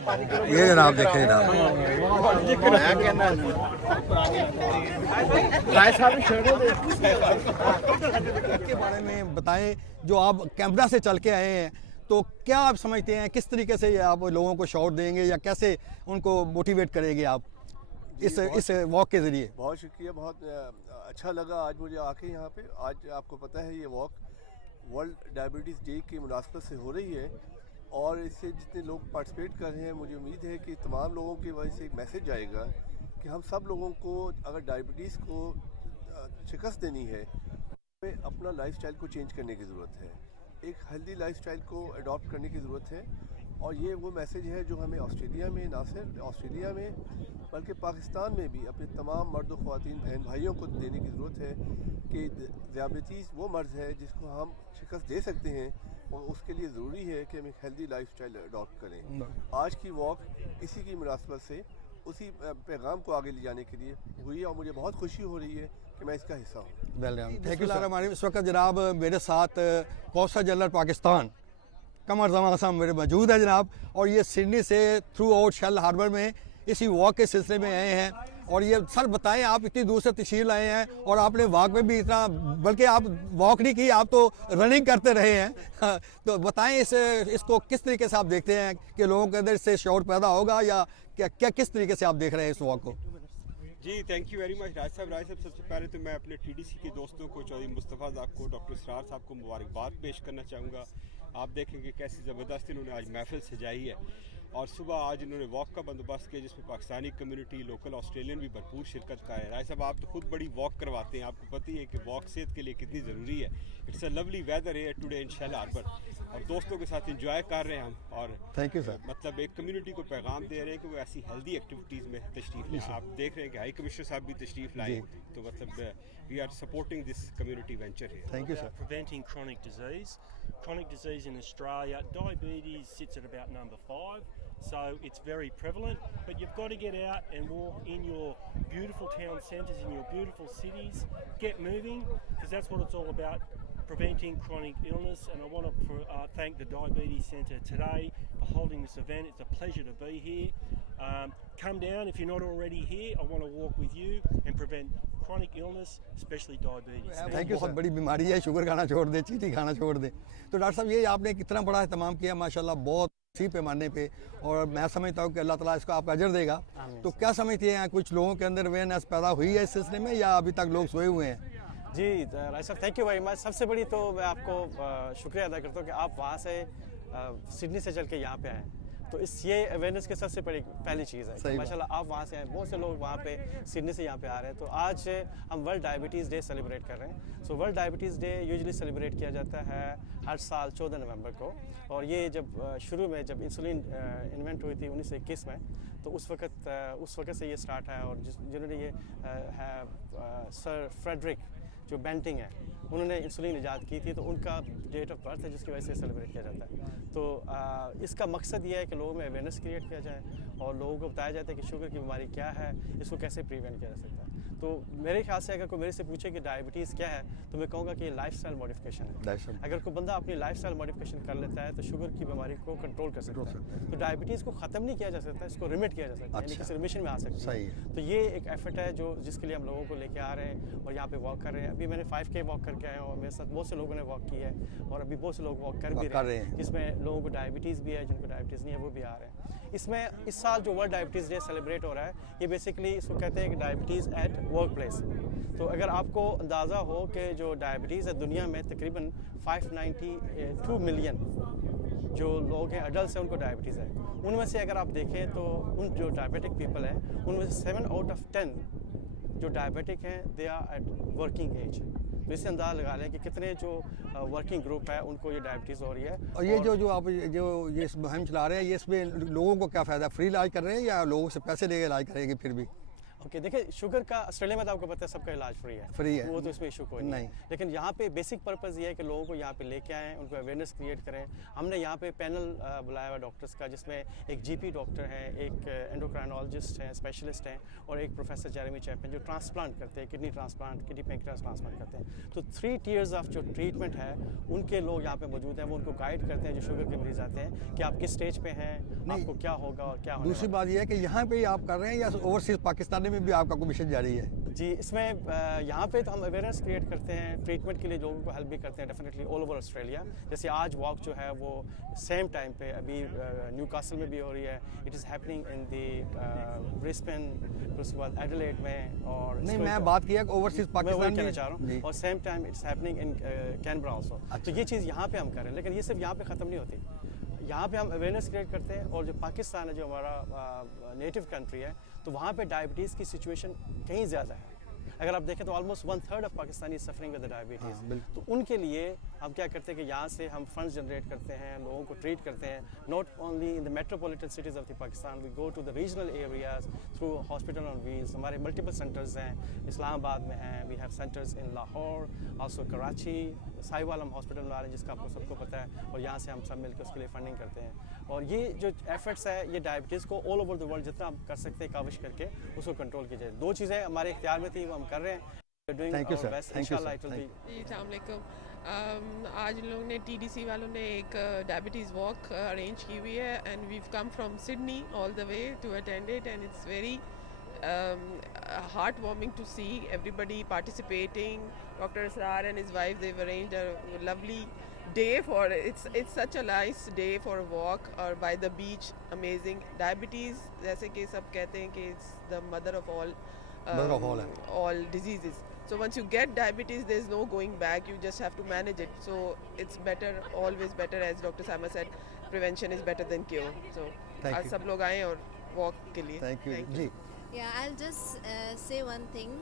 ये जनाब देखें जनाब, के बारे में बताएं जो आप कैमरा से चल के आए हैं, तो क्या आप समझते हैं किस तरीके से आप लोगों को शॉट देंगे या कैसे उनको मोटिवेट करेंगे आप इस वॉक के ज़रिए? बहुत शुक्रिया, बहुत अच्छा लगा आज मुझे आके यहाँ पे। आज आपको पता है ये वॉक वर्ल्ड डायबिटीज़ डे की मुनासबत से हो रही है और इससे जितने लोग पार्टिसिपेट कर रहे हैं, मुझे उम्मीद है कि तमाम लोगों की वजह से एक मैसेज आएगा कि हम सब लोगों को अगर डायबिटीज़ को शिकस्त देनी है, हमें अपना लाइफस्टाइल को चेंज करने की ज़रूरत है, एक हेल्दी लाइफस्टाइल को अडॉप्ट करने की ज़रूरत है। और ये वो मैसेज है जो हमें ऑस्ट्रेलिया में, ना सिर्फ ऑस्ट्रेलिया में बल्कि पाकिस्तान में भी अपने तमाम मर्द ख़वातीन बहन भाइयों को देने की ज़रूरत है कि ज़ियाबतीस वो मर्ज़ है जिसको हम शिकस्त दे सकते हैं और उसके लिए ज़रूरी है कि हम एक हेल्दी लाइफस्टाइल अडॉप्ट करें। आज की वॉक इसी की मुनासबत से उसी पैगाम को आगे ले जाने के लिए हुई है और मुझे बहुत खुशी हो रही है कि मैं इसका हिस्सा हूँ। Thank you sir. हमारे इस वक्त जनाब मेरे साथ कौंसल जनरल पाकिस्तान कमर जमान साहब मेरे मौजूद है जनाब, और ये सिडनी से थ्रू आउट शेल हार्बर में इसी वॉक के सिलसिले में आए हैं। और ये सर बताएं, आप इतनी दूर से तशरीफ लाए हैं और आपने वॉक में भी इतना, बल्कि आप वॉक नहीं की, आप तो रनिंग करते रहे हैं तो बताएं इसको किस तरीके से आप देखते हैं कि लोगों के अंदर इससे शौर पैदा होगा या क्या किस तरीके से आप देख रहे हैं इस वॉक को? जी थैंक यू वेरी मच राज साहब। सबसे पहले तो मैं अपने टीडीसी के दोस्तों को, चौधरी मुस्तफ़ा साहब को, डॉक्टर इसरार साहब को मुबारकबाद पेश करना चाहूँगा। आप देखेंगे कैसी ज़बरदस्त इन्होंने आज महफिल सजाई है और सुबह आज इन्होंने वॉक का बंदोबस्त किया जिसमें पाकिस्तानी कम्युनिटी, लोकल ऑस्ट्रेलियन भी भरपूर शिरकत का है। राय साहब आप तो खुद बड़ी वॉक करवाते हैं, आपको पता ही है कि वॉक सेहत के लिए कितनी ज़रूरी है। इट्स अ लवली वेदर है टुडे इन शेल हार्बर और दोस्तों के साथ इंजॉय कर रहे हैं हम। और थैंक यू सर। मतलब एक कम्युनिटी को पैगाम दे रहे हैं कि वो ऐसी हेल्दी एक्टिविटीज़ में तशरीफ़ लें। आप देख रहे हैं कि हाई कमिश्नर साहब भी तशरीफ़ लाए, तो मतलब we are supporting this community venture here. Thank you sir. Preventing chronic disease in Australia, diabetes sits at about number 5, so it's very prevalent, but you've got to get out and walk in your beautiful town centres, in your beautiful cities, get moving, because that's what it's all about, preventing chronic illness. And I want to thank the Diabetes Centre today for holding this event. It's a pleasure to be here. Come down if you're not already here. I want to walk with you and prevent chronic illness, especially diabetes. Thank you sir. बड़ी बीमारी है, शुगर खाना छोड़ दे, चीनी खाना छोड़ दे। तो डॉक्टर साहब ये आपने कितना बड़ा एहतमाम किया माशाल्लाह, बहुत सी पैमाने पे, और मैं समझता हूँ कि अल्लाह ताला इसको आपका अजर देगा। तो क्या समझते हैं, कुछ लोगों के अंदर अवेयरनेस पैदा हुई है इस सिलसिले में या अभी तक लोग सोए हुए हैं? जी राय साहब, थैंक यू वेरी मच। सबसे बड़ी तो मैं आपको शुक्रिया अदा करता हूँ कि आप वहाँ से सिडनी से चल के यहाँ पे आए। तो ये अवेयरनेस की सबसे बड़ी पहली चीज़ है कि माशाल्लाह आप वहाँ से आए, बहुत से लोग वहाँ पे सिडनी से यहाँ पे आ रहे हैं। तो आज हम वर्ल्ड डायबिटीज़ डे सेलिब्रेट कर रहे हैं। So world diabetes day usually celebrate किया जाता है हर साल 14 नवंबर को, और ये जब शुरू में जब इंसुलिन इन्वेंट हुई थी 1921 में, तो उस वक्त से ये स्टार्ट है। और जिन्होंने ये है सर फ्रेडरिक जो बेंटिंग है, उन्होंने इंसुलिन ईजाद की थी, तो उनका डेट ऑफ बर्थ है जिसकी वजह से सेलिब्रेट किया जाता है। तो इसका मकसद ये है कि लोगों में अवेयरनेस क्रिएट किया जाए और लोगों को बताया जाता है कि शुगर की बीमारी क्या है, इसको कैसे प्रिवेंट किया जा सकता है। तो मेरे ख्याल से अगर कोई मेरे से पूछे कि डायबिटीज़ क्या है, तो मैं कहूँगा कि ये लाइफस्टाइल मॉडिफिकेशन है। अगर कोई बंदा अपनी लाइफस्टाइल मॉडिफिकेशन कर लेता है तो शुगर की बीमारी को कंट्रोल कर सकता है। तो डायबिटीज़ को ख़त्म नहीं किया जा सकता, इसको रिमिट किया जा सकता है, यानी किसी रिमिशन में आ सकता है। तो ये एक एफर्ट है जिसके लिए हम लोगों को लेके आ रहे हैं और यहाँ पे वॉक कर रहे हैं। अभी मैंने 5K वॉक करके आया हूँ, मेरे साथ बहुत से लोगों ने वॉक की है और अभी बहुत से लोग वॉक कर भी रहे हैं, जिसमें लोगों को डायबिटीज़ भी है, जिनको डायबिटीज़ नहीं है वो भी आ रहे हैं। इसमें इस साल जो वर्ल्ड डायबिटीज़ डे सेलिब्रेट हो रहा है, ये बेसिकली इसको कहते हैं कि डायबिटीज़ एट वर्क प्लेस। तो अगर आपको अंदाज़ा हो कि जो डायबिटीज़ है दुनिया में तकरीबन 592 मिलियन जो लोग हैं, अडल्ट हैं, उनको डायबिटीज़ है। उनमें से अगर आप देखें तो उन जो डायबिटिक पीपल हैं उनमें से 7 आउट ऑफ 10 जो डायबिटिक हैं they are at working age. तो इससे अंदाज़ा लगा लें कि कितने जो वर्किंग ग्रुप है उनको ये डायबिटीज़ हो रही है। और ये जो आप ये मुहिम चला रहे हैं, ये इसमें लोगों को क्या फ़ायदा, फ्री इलाज कर रहे हैं या लोगों से पैसे लेके इलाज करेंगे? फिर भी ओके देखिए, शुगर का ऑस्ट्रेलिया में तो आपको पता है सबका इलाज फ्री है, फ्री है, वो तो इसमें इशू कोई नहीं है। लेकिन यहाँ पे बेसिक पर्पस ये है कि लोगों को यहाँ पे लेके आएँ, उनको अवेयरनेस क्रिएट करें। हमने यहाँ पे पैनल बुलाया हुआ डॉक्टर्स का, जिसमें एक जीपी डॉक्टर है, एक एंडोक्राइनोलॉजिस्ट हैं, स्पेशलिस्ट हैं, और एक प्रोफेसर जेरेमी चैपन जो ट्रांसप्लांट करते हैं, kidney transplant, kidney pancreas transplant करते हैं। तो 3 tiers ऑफ जो ट्रीटमेंट है उनके लोग यहाँ पे मौजूद हैं, वो उनको गाइड करते हैं जो शुगर के मरीज आते हैं कि आप किस स्टेज पे हैं, आपको क्या होगा और क्या होगा। दूसरी बात यह है कि यहाँ पे ही आप कर रहे हैं या ओवरसीज पाकिस्तान में भी आपका कोई मिशन जारी है? जी, इसमें यहाँ पे तो हम अवेयरनेस क्रिएट करते हैं, ट्रीटमेंट के लिए लोगों को हेल्प भी करते हैं डेफिनेटली ऑल ओवर ऑस्ट्रेलिया। जैसे आज वॉक जो है वो सेम टाइम पे अभी न्यू कासल में भी हो रही है, इट इज़ हैपनिंग इन दी ब्रिस्बेन, फिर उसके बाद एडिलेड में, और नहीं मैं बात किया ओवरसीज पाकिस्तान कहना चाह रहा हूँ, और same time it's happening in Canberra also. तो ये चीज़ यहाँ पे हम कर रहे हैं, लेकिन ये सिर्फ यहाँ पे ख़त्म नहीं होती। यहाँ पे हम अवेयरनेस क्रिएट करते हैं, और जो पाकिस्तान है जो हमारा नेटिव कंट्री है, तो वहाँ पे डायबिटीज़ की सिचुएशन कहीं ज़्यादा है। अगर आप देखें तो ऑलमोस्ट 1/3 ऑफ पाकिस्तानी सफरिंग विद डायबिटीज़। तो उनके लिए हम क्या करते हैं कि यहाँ से हम फंड्स जनरेट करते हैं, लोगों को ट्रीट करते हैं, not only in the metropolitan cities of the Pakistan, we go to the regional areas through hospital on wheels. हमारे मल्टीपल सेंटर्स हैं, इस्लामाबाद में हैं, we have centres in Lahore, also Karachi, Sahiwal हम हॉस्पिटल में आ रहे हैं जिसका आपको सबको पता है, और यहाँ से हम सब मिलकर उसके लिए फंडिंग करते हैं। और ये जो एफर्ट्स है, ये डायबिटीज़ को ऑल ओवर द वर्ल्ड जितना हम कर सकते हैं काविश करके उसको कंट्रोल की जाए। 2 चीज़ें हमारे इख्तियार में थी, वो हम कर रहे हैं। Thank you sir, thank you sir. अस्सलाम वालेकुम। आज इन लोगों ने TDC वालों ने एक डायबिटीज़ वॉक अरेंज की हुई है, and we come from Sydney all the way to attend it, and it's very heartwarming to see everybody participating. Dr. Asrar and his wife, they've arranged a lovely day for it. It's such a nice day for a walk or by the beach. Amazing. Diabetes, जैसे कि सब कहते हैं कि it's the mother of all diseases. So once you get diabetes, there's no going back. You just have to manage it. So it's better, always better, as Dr. Sama said, prevention is better than cure. So आज सब लोग आए और walk के लिए. Thank you ji. Yeah, I'll just say one thing.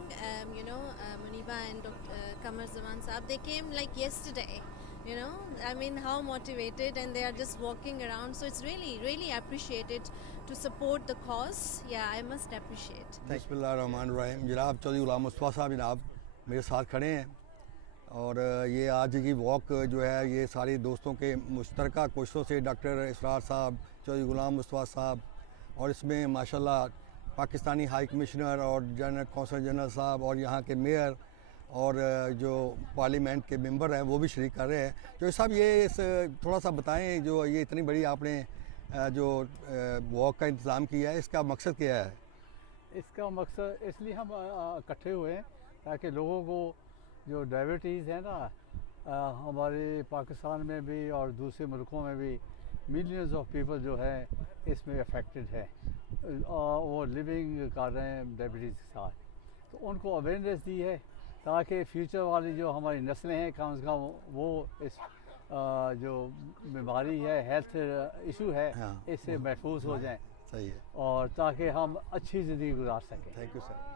You know, Muniba and Dr. Qamar Zaman Saab, they came like yesterday. You know, I mean, how motivated, and they are just walking around. So it's really, really appreciated to support the cause. Yeah, I must appreciate. बिस्मिल्लाहिर्रहमानिर्रहीम। जनाब चौधरी गुलाम मुस्तफ़ा साहब जनाब मेरे साथ खड़े हैं, और ये आज की वॉक जो है ये सारे दोस्तों के मुश्तरका कोशिशों से डॉक्टर इसरार साहब, चौधरी गुलाम मुस्तफ़ा साहब, और इसमें माशाल्लाह पाकिस्तानी हाई कमिश्नर और जनरल कौंसल जनरल साहब और यहाँ के मेयर और जो पार्लियामेंट के मेंबर हैं वो भी शरीक कर रहे हैं। जो साहब ये थोड़ा सा बताएं, जो ये इतनी बड़ी आपने जो वॉक का इंतज़ाम किया है, इसका मकसद क्या है? इसका मकसद इसलिए हम इकट्ठे हुए हैं ताकि लोगों को जो डायबिटीज़ है ना, हमारे पाकिस्तान में भी और दूसरे मुल्कों में भी मिलियंस ऑफ पीपल जो है इसमें अफेक्टेड है, वो लिविंग कर रहे हैं डायबिटीज़ के साथ। तो उनको अवेयरनेस दी है ताकि फ्यूचर वाली जो हमारी नस्लें हैं कम से कम वो इस जो बीमारी है, हेल्थ इशू है, हाँ, इससे महफूज हो जाएं। सही है, और ताकि हम अच्छी ज़िंदगी गुजार सकें। Thank you sir.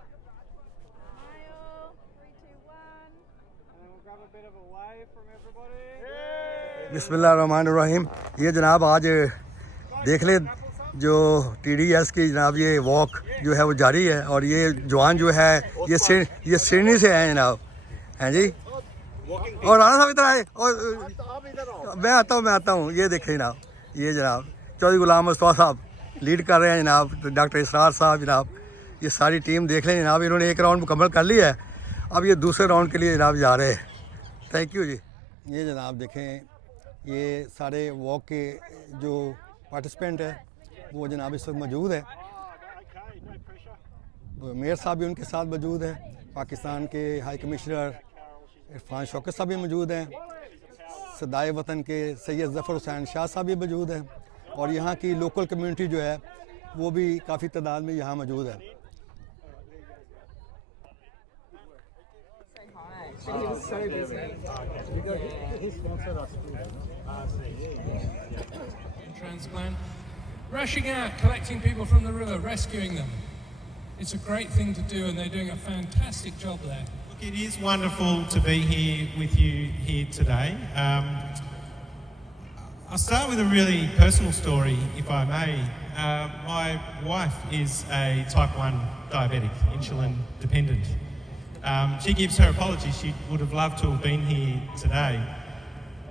बिस्मिल्लाहिर्रहमानिर्रहीम। ये जनाब आज देख ले जो TDS की जनाब ये वॉक जो है वो जारी है, और ये जवान जो है ये सिडनी से आए जनाब, हैं जी। और राणा साहब इधर आए, और मैं आता हूँ। ये देखें जनाब, ये जनाब चौधरी गुलाम मुस्तफ़ा साहब लीड कर रहे हैं जनाब, डॉक्टर इसरार साहब जनाब, ये सारी टीम देख लें जनाब। इन्होंने एक राउंड मुकम्मल कर लिया है, अब ये दूसरे राउंड के लिए जनाब जा रहे हैं। थैंक यू जी। ये जनाब देखें, ये सारे वॉक के जो पार्टिसिपेंट है वो जनाब इस वक्त मौजूद है। मेयर साहब भी उनके साथ मौजूद है, पाकिस्तान के हाई कमिश्नर इरफान शौकत साहब भी मौजूद हैं, सदाए वतन के सैयद ज़फ़र हुसैन शाह साहब भी मौजूद हैं, और यहाँ की लोकल कम्युनिटी जो है वो भी काफ़ी तादाद में यहाँ मौजूद है। Transplant, rushing out, collecting people from the river, rescuing them. It's a great thing to do, and they're doing a fantastic job there. Look, it is wonderful to be here with you here today. I'll start with a really personal story, if I may. My wife is a type 1 diabetic, insulin dependent. She gives her apologies. She would have loved to have been here today.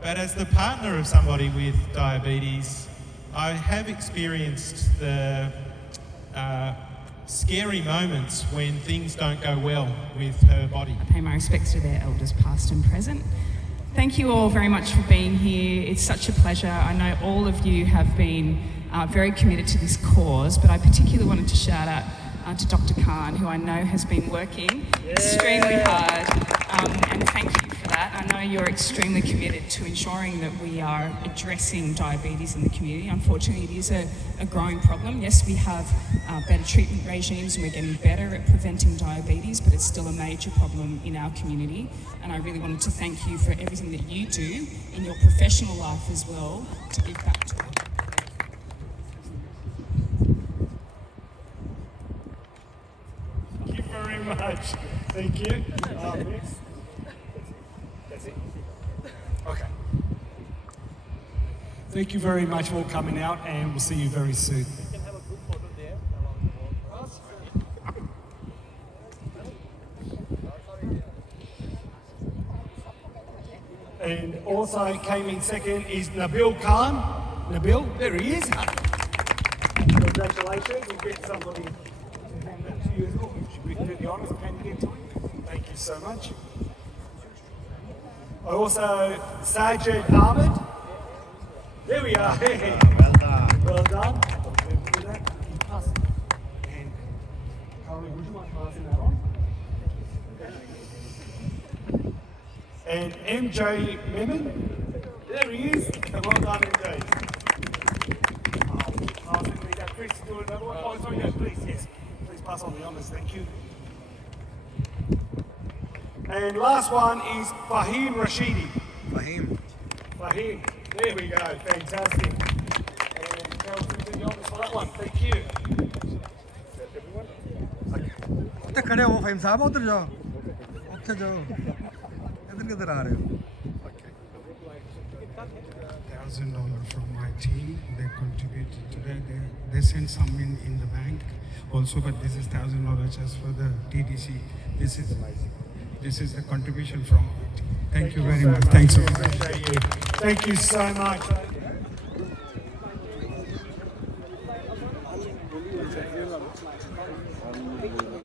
But as the partner of somebody with diabetes, I have experienced the scary moments when things don't go well with her body. I pay my respects to their elders past and present. Thank you all very much for being here. It's such a pleasure. I know all of you have been very committed to this cause, but I particularly wanted to shout out to Dr. Khan, who I know has been working extremely hard, and thank you for that. I know you're extremely committed to ensuring that we are addressing diabetes in the community. Unfortunately, it is a growing problem. Yes, we have better treatment regimes and we're getting better at preventing diabetes, but it's still a major problem in our community. And I really wanted to thank you for everything that you do in your professional life as well to give back to it. Thank you very much. Thank you. That's it. Okay. Thank you very much for coming out, and we'll see you very soon. And also came in second is Nabil Khan. Nabil, there he is. Congratulations. We'll get somebody to hand that to you as well. We can do the honours. Can you get to it? Thank you so much. Also, Sajid Ahmed. There we are. Hey. Well done. Well done. Pass. And Caroline, would you mind passing that on? And MJ Memon. There he is. Well done, MJ. Chris, do another one. Oh, sorry, no, please, yes. Please pass on the honours, thank you. And last one is Fahim Rashidi. Fahim. There we go, fantastic. And Carol, do the honours for that one, thank you. ਉੱਥੇ ਖੜੇ ਹੋ ਫਹੀਮ ਸਾਹਿਬ ਉੱਧਰ ਜਾਓ ਉੱਥੇ ਜਾਓ ਇੱਧਰ ਕਿੱਧਰ ਆ ਰਹੇ ਹੋ $1,000 from my team. They contributed today. They sent some in the bank also, but this is $1,000 just for the TDC. This is the contribution from. Thank you very much. Thanks so much. Thank you so much.